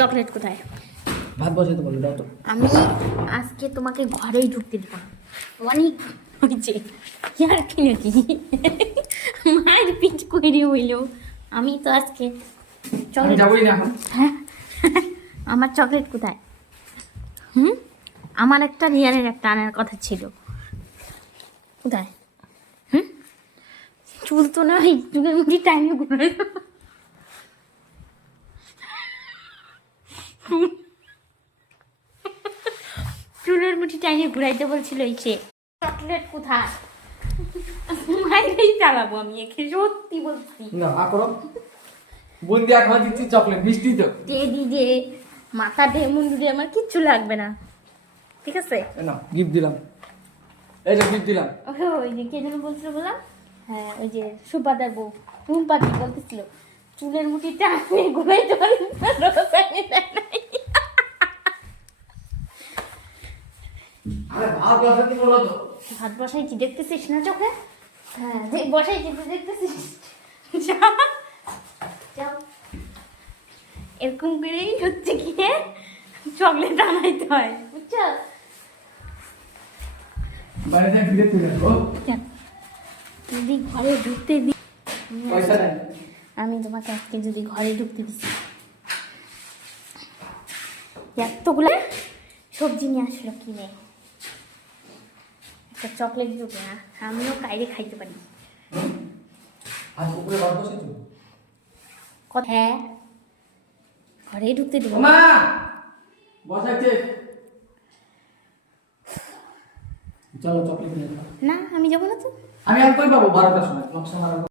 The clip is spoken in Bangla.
চকলেট কোথায়? ভাত বসাইতে বলো, দাও তো। আমি আজকে তোমাকে ঘরেই ঢুকতে দেবো না। অনেক হয়েছে আর কি নাকি মায়ের পিঠ করে হইল। আমি তো আজকে আমি চকলেট, যাবোই না এখন। হ্যাঁ আমার চকলেট কোথায়? আমার একটা রিয়ানের একটা আনার কথা ছিল, কোথায়? চুল তো না চুলের মুঠি টাইমে ঘুরে চুলের মুঠি টাইমে ঘুরাইতে বলছিল এই সে। চকলেট কোথায়? মাইরেই চালাবো আমি একে, সত্যি বলছি। না করো, বুন্দিয়া খাওয়া দিচ্ছি, চকলেট মিষ্টি তো। টেডি যে মাথা ডে মুন্ডু ডে আমার কিচ্ছু লাগবে না, ঠিক আছে? না গিফট দিলাম, এই যে গিফট দিলাম। ওই যে কে যেন বলছিল বললাম, হ্যাঁ ওই যে সুপাদার বউ রুম্পাদি বলতেছিল চুলের মুঠিটা আমি ঘুরাইতে পারি না, আরে ভাত বসাতে বলো তো। ভাত বসাইছি দেখতেছিস না চোখে? হ্যাঁ বসাইছি তুই দেখতেছিস? যাও এরকম করেই হচ্ছে গিয়ে চকলেট আনাইতে হয়, বুঝছো? বাইরে থেকে ফিরে তুলে দেবো। যদি ঘরে ঢুকতে দিই, পয়সা নেই। আমি তোমাকে আজকে যদি ঘরে ঢুকতে দিচ্ছি, এতগুলো সবজি নিয়ে আসলো কিনে, একটা চকলেট দিতে না, আমিও কাইরে খাইতে পারি। আজ উপরে ভাত বসেছো? হ্যাঁ ঘরে ঢুকতে দেবো মা বসাইছে, চলো চকলেট নিয়ে যাও। না, আমি যাবো না তো। আমি আর কই পাবো 12টার সময়, নকশা মারা।